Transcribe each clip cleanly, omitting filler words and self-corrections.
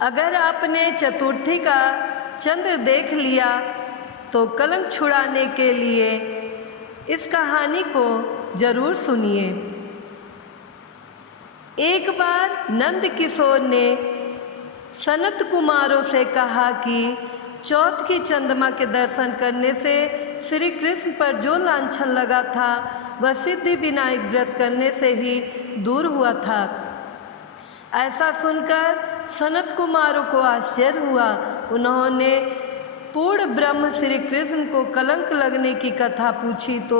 अगर आपने चतुर्थी का चंद्र देख लिया तो कलंक छुड़ाने के लिए इस कहानी को जरूर सुनिए। एक बार नंद किशोर ने सनत कुमारों से कहा कि चौथ की चंद्रमा के दर्शन करने से श्री कृष्ण पर जो लांछन लगा था वह सिद्धि विनायक व्रत करने से ही दूर हुआ था। ऐसा सुनकर सनत कुमारों को आश्चर्य हुआ। उन्होंने पूर्ण ब्रह्म श्री कृष्ण को कलंक लगने की कथा पूछी तो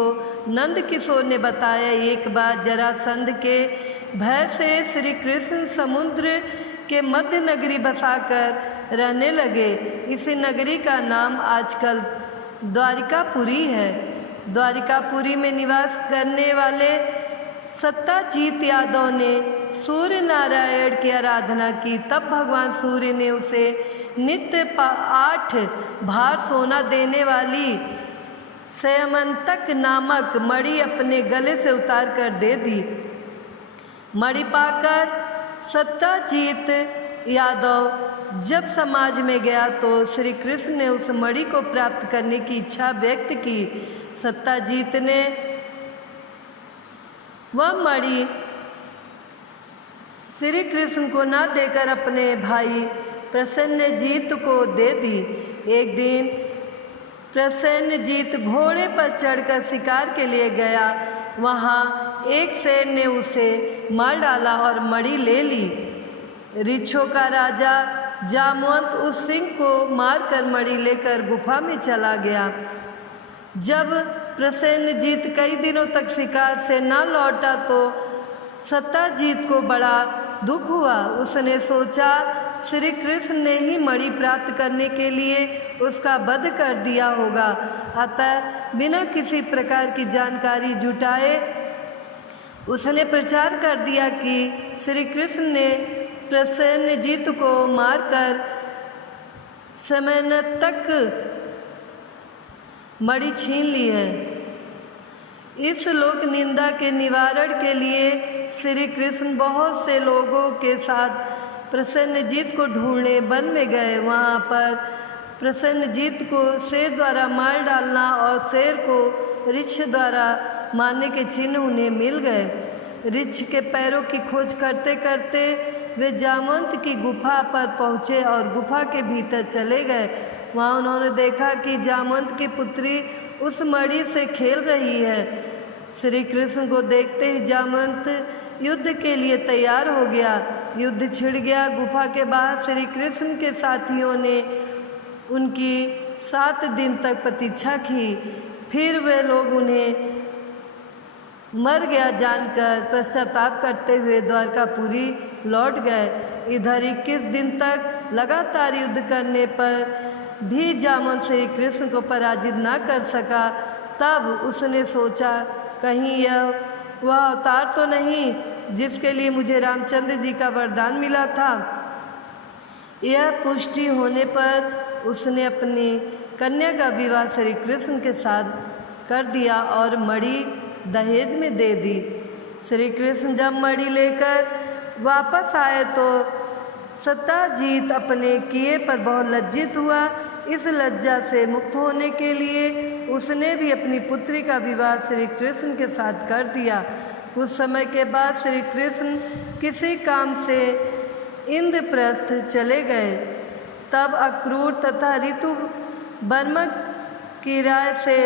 नंद किशोर ने बताया, एक बार जरासंध के भय से श्री कृष्ण समुद्र के मध्य नगरी बसाकर रहने लगे। इसी नगरी का नाम आजकल द्वारिकापुरी है। द्वारिकापुरी में निवास करने वाले सत्ताजीत यादव ने सूर्य नारायण की आराधना की। तब भगवान सूर्य ने उसे नित्य 8 भार सोना देने वाली स्यमंतक नामक मणि अपने गले से उतार कर दे दी। मणि पाकर सत्ताजीत यादव जब समाज में गया तो श्री कृष्ण ने उस मणि को प्राप्त करने की इच्छा व्यक्त की। सत्ताजीत ने वह मणि श्री कृष्ण को न देकर अपने भाई प्रसन्नजीत को दे दी। एक दिन प्रसन्नजीत घोड़े पर चढ़कर शिकार के लिए गया। वहाँ एक शेर ने उसे मार डाला और मणि ले ली। ऋक्षों का राजा जामवंत उस सिंह को मारकर मणि लेकर गुफा में चला गया। जब प्रसन्नजीत कई दिनों तक शिकार से न लौटा तो सत्ताजीत को बड़ा दुख हुआ। उसने सोचा श्री कृष्ण ने ही मणि प्राप्त करने के लिए उसका वध कर दिया होगा। अतः बिना किसी प्रकार की जानकारी जुटाए उसने प्रचार कर दिया कि श्री कृष्ण ने प्रसन्नजीत को मारकर स्यमंतक मणि छीन ली है। इस लोक निंदा के निवारण के लिए श्री कृष्ण बहुत से लोगों के साथ प्रसन्नजीत को ढूंढने वन में गए। वहाँ पर प्रसन्नजीत को शेर द्वारा मार डालना और शेर को ऋक्ष द्वारा मारने के चिन्ह उन्हें मिल गए। ऋक्ष के पैरों की खोज करते करते वे जामवंत की गुफा पर पहुँचे और गुफा के भीतर चले गए। वहाँ उन्होंने देखा कि जामवंत की पुत्री उस मणि से खेल रही है। श्री कृष्ण को देखते ही जामवंत युद्ध के लिए तैयार हो गया। युद्ध छिड़ गया। गुफा के बाहर श्री कृष्ण के साथियों ने उनकी 7 दिन तक प्रतीक्षा की। फिर वे लोग उन्हें मर गया जानकर पश्चाताप करते हुए द्वारकापुरी लौट गए। इधर 21 दिन तक लगातार युद्ध करने पर भी जामवंत श्री कृष्ण को पराजित न कर सका। तब उसने सोचा, कहीं यह वह अवतार तो नहीं जिसके लिए मुझे रामचंद्र जी का वरदान मिला था। यह पुष्टि होने पर उसने अपनी कन्या का विवाह श्री कृष्ण के साथ कर दिया और मणि दहेज में दे दी। श्री कृष्ण जब मणि लेकर वापस आए तो सत्ताजीत अपने किए पर बहुत लज्जित हुआ। इस लज्जा से मुक्त होने के लिए उसने भी अपनी पुत्री का विवाह श्री कृष्ण के साथ कर दिया। कुछ समय के बाद श्री कृष्ण किसी काम से इंद्रप्रस्थ चले गए। तब अक्रूर तथा ऋतु वर्मक की राय से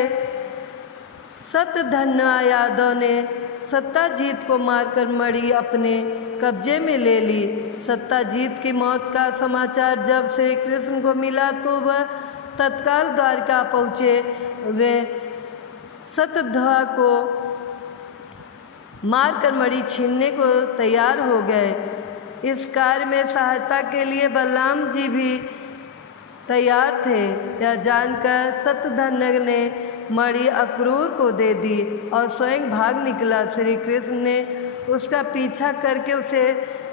सतधन्वा यादव ने सत्ताजीत को मारकर मणि अपने कब्जे में ले ली। सत्ताजीत की मौत का समाचार जब श्री कृष्ण को मिला तो वह तत्काल द्वारका पहुँचे। वे सतधन्वा को मारकर मणि छीनने को तैयार हो गए। इस कार्य में सहायता के लिए बलराम जी भी तैयार थे। यह जानकर सतधन्वा ने मणि अक्रूर को दे दी और स्वयं भाग निकला। श्री कृष्ण ने उसका पीछा करके उसे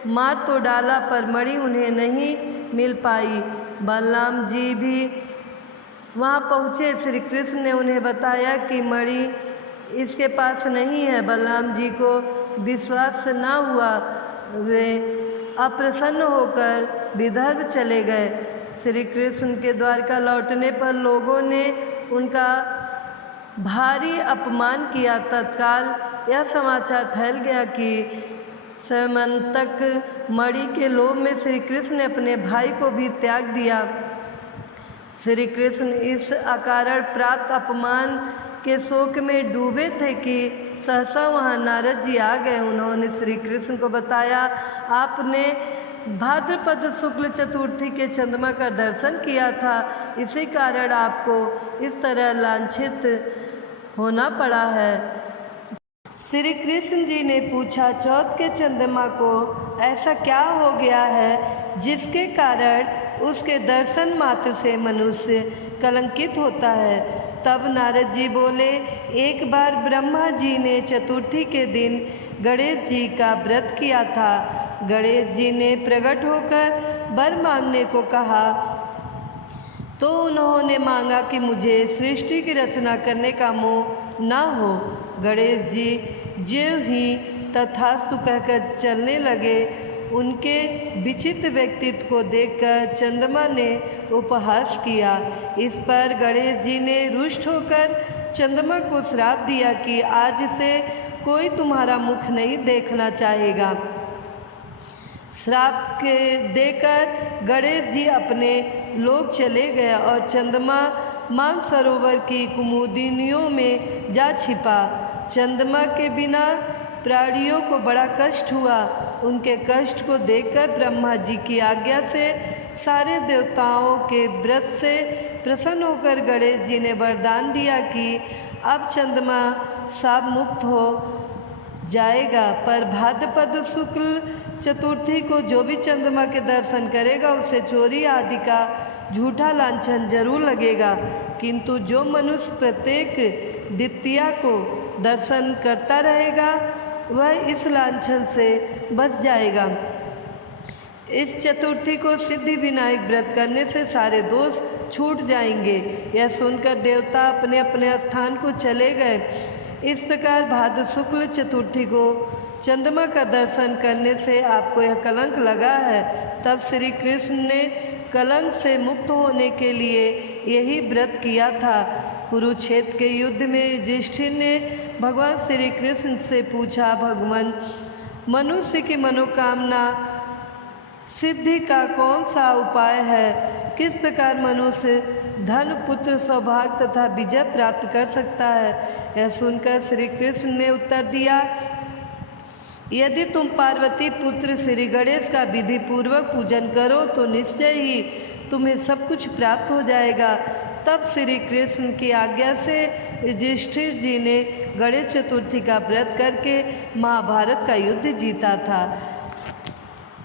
मार तो डाला पर मणि उन्हें नहीं मिल पाई। बलराम जी भी वहाँ पहुँचे। श्री कृष्ण ने उन्हें बताया कि मणि इसके पास नहीं है। बलराम जी को विश्वास न हुआ। वे अप्रसन्न होकर विदर्भ चले गए। श्री कृष्ण के द्वारका लौटने पर लोगों ने उनका भारी अपमान किया। तत्काल यह समाचार फैल गया कि समंतक मणि के लोभ में श्री कृष्ण ने अपने भाई को भी त्याग दिया। श्री कृष्ण इस अकारण प्राप्त अपमान के शोक में डूबे थे कि सहसा वहाँ नारद जी आ गए। उन्होंने श्री कृष्ण को बताया, आपने भाद्रपद शुक्ल चतुर्थी के चंद्रमा का दर्शन किया था, इसी कारण आपको इस तरह लांछित होना पड़ा है। श्री कृष्ण जी ने पूछा, चौथ के चंद्रमा को ऐसा क्या हो गया है जिसके कारण उसके दर्शन मात्र से मनुष्य कलंकित होता है। तब नारद जी बोले, एक बार ब्रह्मा जी ने चतुर्थी के दिन गणेश जी का व्रत किया था। गणेश जी ने प्रकट होकर वर मांगने को कहा तो उन्होंने मांगा कि मुझे सृष्टि की रचना करने का मोह न हो। गणेश जी ज्यों ही तथास्तु कहकर चलने लगे, उनके विचित्र व्यक्तित्व को देखकर चंद्रमा ने उपहास किया। इस पर गणेश जी ने रुष्ट होकर चंद्रमा को श्राप दिया कि आज से कोई तुम्हारा मुख नहीं देखना चाहेगा। श्राप के देकर गणेश जी अपने लोक चले गए और चंद्रमा मानसरोवर की कुमुदिनियों में जा छिपा। चंद्रमा के बिना प्राणियों को बड़ा कष्ट हुआ। उनके कष्ट को देखकर ब्रह्मा जी की आज्ञा से सारे देवताओं के व्रत से प्रसन्न होकर गणेश जी ने वरदान दिया कि अब चंद्रमा शाप मुक्त हो जाएगा। पर भाद्रपद शुक्ल चतुर्थी को जो भी चंद्रमा के दर्शन करेगा उसे चोरी आदि का झूठा लांछन जरूर लगेगा, किंतु जो मनुष्य प्रत्येक द्वितीया को दर्शन करता रहेगा वह इस लांछन से बच जाएगा। इस चतुर्थी को सिद्धि विनायक व्रत करने से सारे दोष छूट जाएंगे। यह सुनकर देवता अपने अपने स्थान को चले गए। इस प्रकार भाद्र शुक्ल चतुर्थी को चंद्रमा का दर्शन करने से आपको यह कलंक लगा है। तब श्री कृष्ण ने कलंक से मुक्त होने के लिए यही व्रत किया था। कुरुक्षेत्र के युद्ध में युधिष्ठिर ने भगवान श्री कृष्ण से पूछा, भगवान, मनुष्य की मनोकामना सिद्धि का कौन सा उपाय है? किस प्रकार मनुष्य धन, पुत्र, सौभाग्य तथा विजय प्राप्त कर सकता है? यह सुनकर श्री कृष्ण ने उत्तर दिया, यदि तुम पार्वती पुत्र श्री गणेश का विधि पूर्वक पूजन करो तो निश्चय ही तुम्हें सब कुछ प्राप्त हो जाएगा। तब श्री कृष्ण की आज्ञा से युधिष्ठिर जी ने गणेश चतुर्थी का व्रत करके महाभारत का युद्ध जीता था।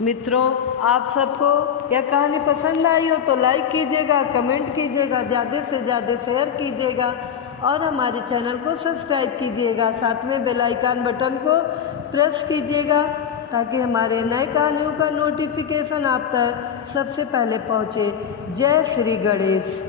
मित्रों, आप सबको यह कहानी पसंद आई हो तो लाइक कीजिएगा, कमेंट कीजिएगा, ज़्यादा से ज़्यादा शेयर कीजिएगा और हमारे चैनल को सब्सक्राइब कीजिएगा। साथ में बेल आइकन बटन को प्रेस कीजिएगा ताकि हमारे नए कहानियों का नोटिफिकेशन आप तक सबसे पहले पहुँचे। जय श्री गणेश।